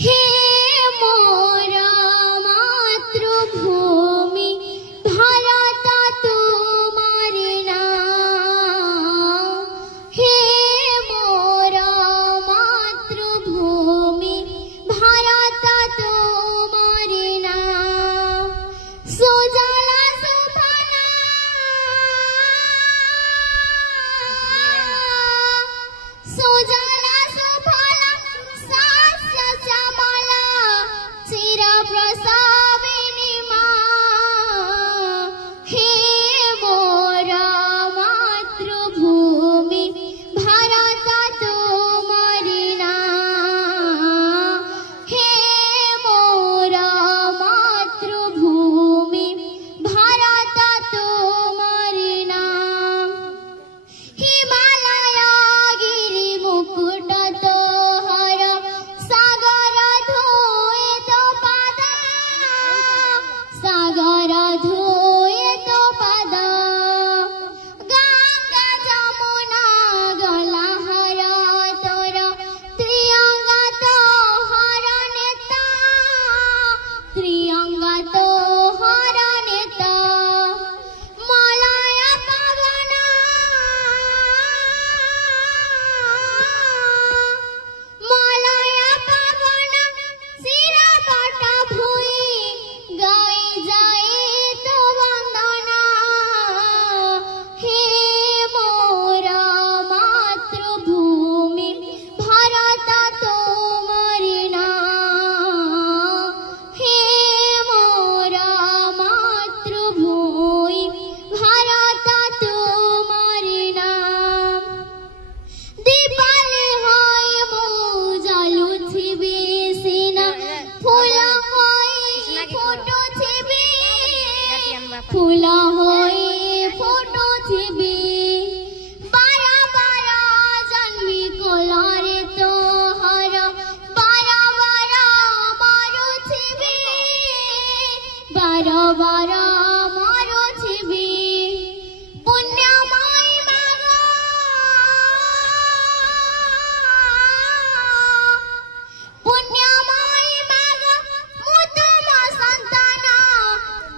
हे मोरा मातृभूमि भारत तुम्हारी नाम। हे मोरा मातृभूमि भारत तुम्हारी नाम। सुजला सुफला सुजला सुफला सस्य श्यामला चिर प्रसविनी मां। हे मोरा मातृभूमि भारत तुम्हारी नाम। हे मोरा मातृभूमि भारत तुम्हारी नाम। हिमालय गिरि मुकुट तोहर सागर धोए तो पद सागर धोए तो पद। गंगा जमुना गला हर तोर त्रिअंग तोहर नेता त्रिअंग तोहर नेता। मलय पवन मलय पवन शिरपट भुई गाई जाए तो वंदना। हे मोरा मातृभूमि भारत तुम्हारी नाम। हे मोरा मातृभूमि भारत तुम्हारी नाम। दीपावली होई मु जालुथिबी सिना फूल होई फुटुथिबी फूल होई फुटुथिबी। बारा बारा जन्मी कोलारे तोहर बारा बारा मारुथिबी बारा बारा मारुथिबी। पुण्यमयी माग पुण्यमयी माग मु तुम संतान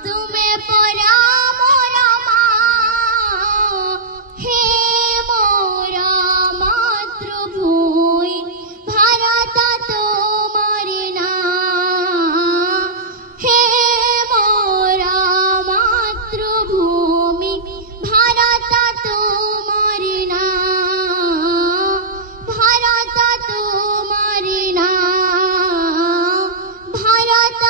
तुमे परा मोर मां। हे मोरा मातृभूमि भारत तुम्हारी नाम। हे मोरा मातृभूमि भारत तुम्हारी नाम। भारत तुम्हारी नाम। भारत